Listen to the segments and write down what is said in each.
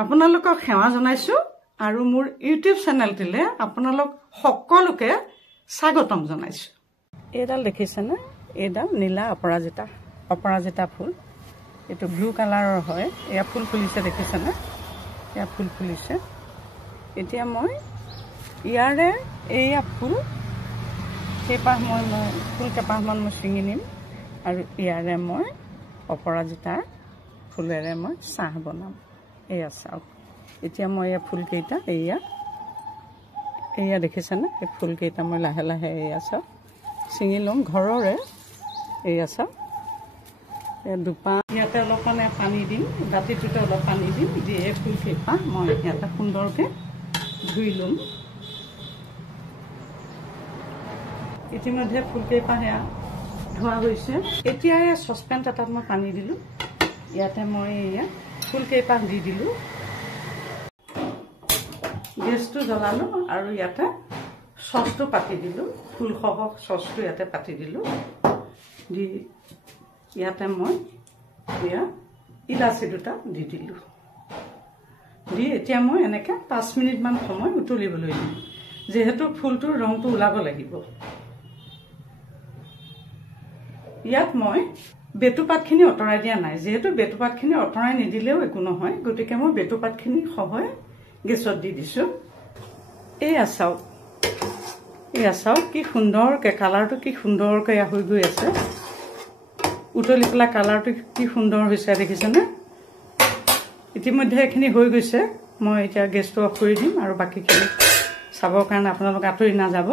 আপোনালোকক সেৱা জনাইছো আৰু মোৰ ইউটিউব চেনেলটিলে আপোনালোক সকলোকে স্বাগতম জনাইছো। এইডাল দেখিছেনে? এইডাল নীলা অপৰাজিতা ফুল। এইটো ব্লু কালাৰৰ হয়। এয়া ফুল ফুলিছে দেখিছেনে? এয়া ফুল ফুলিছে। এতিয়া মই ইয়াৰে এয়া ফুল কেইপাহমান মই ছিঙি নিম আৰু ইয়াৰে মই অপৰাজিতাৰ ফুলেৰে মই চাহ বনাম। এয়া চাওক, এতিয়া মই এই ফুলকেইটা এয়া দেখিছেনে? এই ফুলকেইটা মই লাহে লাহে এয়া চাওক ছিঙি ল'ম ঘৰৰে। এয়া চাওক, দুপা ইয়াতে অলপমান পানী দিম, দাঁতিটোতে অলপ পানী দিম, দি এই ফুলকেইটা মই ইয়াতে সুন্দৰকৈ ধুই ল'ম। ইতিমধ্যে ফুলকেইপা সেয়া ধোৱা হৈছে। এতিয়া এই চচপেন এটাত মই পানী দিলোঁ, ইয়াতে মই এয়া ফুলকেইপাহ দি দিলোঁ। গেছটো জ্বলালোঁ আৰু ইয়াতে চচটো পাতি দিলোঁ, ফুলসহ চচটো ইয়াতে পাতি দিলোঁ। দি ইয়াতে মই এয়া ইলাচি দুটা দি দিলোঁ। দি এতিয়া মই এনেকৈ 5 মিনিটমান সময় উতলিবলৈ দিম, যিহেতু ফুলটোৰ ৰংটো ওলাব লাগিব। ইয়াত মই বেটুপাতখিনি অঁতৰাই দিয়া নাই, যিহেতু বেটুপাতখিনি অঁতৰাই নিদিলেও একো নহয়, গতিকে মই বেটুপাতখিনি সহায় গেছত দি দিছোঁ। এয়া চাওক কি সুন্দৰকৈ কালাৰটো কি সুন্দৰকৈ হৈ গৈ আছে। উতলি পেলাই কালাৰটো কি সুন্দৰ হৈছে দেখিছেনে? ইতিমধ্যে এইখিনি হৈ গৈছে। মই এতিয়া গেছটো অফ কৰি দিম আৰু বাকীখিনি চাবৰ কাৰণে আপোনালোক আঁতৰি নাযাব।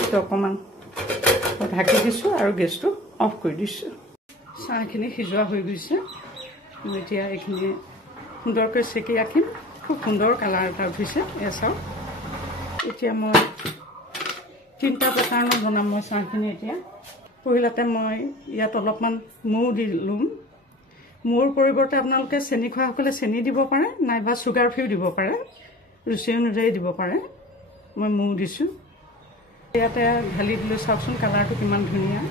এইটো অকণমান ঢাকি দিছোঁ আৰু গেছটো অফ কৰি দিছোঁ। চাহখিনি সিজোৱা হৈ গৈছে। মই এতিয়া এইখিনি সুন্দৰকৈ চেকি ৰাখিম। খুব সুন্দৰ কালাৰ এটা উঠিছে। এয়া চাওক, এতিয়া মই 3টা প্ৰকাৰণৰ বনাম মই চাহখিনি। এতিয়া পহিলাতে মই ইয়াত অলপমান মৌ দি ল'ম। মৌৰ পৰিৱৰ্তে আপোনালোকে চেনি খোৱাসকলে চেনি দিব পাৰে, নাইবা চুগাৰ ফ্ৰীও দিব পাৰে, ৰুচি অনুযায়ী দিব পাৰে। মই মৌ দিছোঁ। ইয়াতে ঢালি দিলোঁ, চাওকচোন কালাৰটো কিমান ধুনীয়া।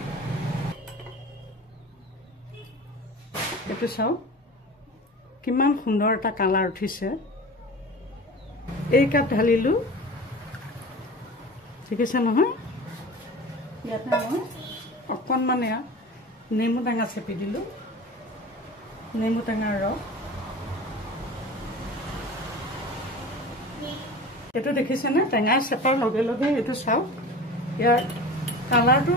এইটো চাওক কিমান সুন্দৰ এটা কালাৰ উঠিছে। এই কাপ ঢালিলোঁ, দেখিছে নহয়? ইয়াতে মই অকণমান এয়া নেমু টেঙা চেপি দিলোঁ, নেমু টেঙাৰ ৰস। এইটো দেখিছেনে? টেঙাই চেপাৰ লগে লগে এইটো চাওক ইয়াৰ কালাৰটো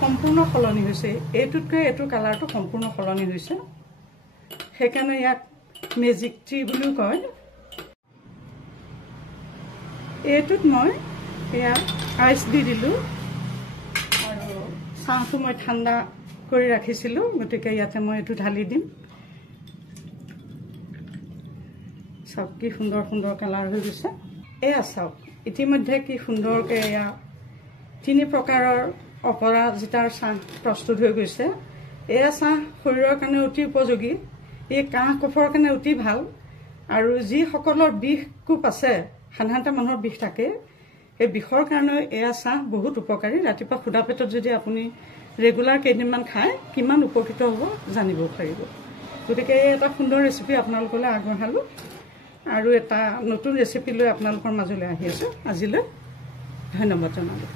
সম্পূৰ্ণ সলনি হৈছে। এইটোতকৈ এইটো কালাৰটো সম্পূৰ্ণ সলনি হৈছে। সেইকাৰণে ইয়াক মেজিক ট্ৰী বুলিও কয়। এইটোত মই এয়া আইচ দি দিলোঁ আৰু চাহটো মই ঠাণ্ডা কৰি ৰাখিছিলোঁ, গতিকে ইয়াতে মই এইটো ঢালি দিম। চাওক কি সুন্দৰ সুন্দৰ কালাৰ হৈ গৈছে। এয়া চাওক ইতিমধ্যে কি সুন্দৰকৈ এয়া 3 প্ৰকাৰৰ অপৰাজিতাৰ চাহ প্ৰস্তুত হৈ গৈছে। এয়া চাহ শৰীৰৰ কাৰণে অতি উপযোগী। এই কাহ কফৰ কাৰণে অতি ভাল। আৰু যিসকলৰ বিষ কোপ আছে, সাধাৰণতে মানুহৰ বিষ থাকে, সেই বিষৰ কাৰণে এয়া চাহ বহুত উপকাৰী। ৰাতিপুৱা সুদা পেটত যদি আপুনি ৰেগুলাৰ কেইদিনমান খায়, কিমান উপকৃত হ'ব জানিব পাৰিব। গতিকে এই এটা সুন্দৰ ৰেচিপি আপোনালোকলৈ আগবঢ়ালোঁ আৰু এটা নতুন ৰেচিপি লৈ আপোনালোকৰ মাজলৈ আহি আছোঁ। আজিলৈ ধন্যবাদ জনালোঁ।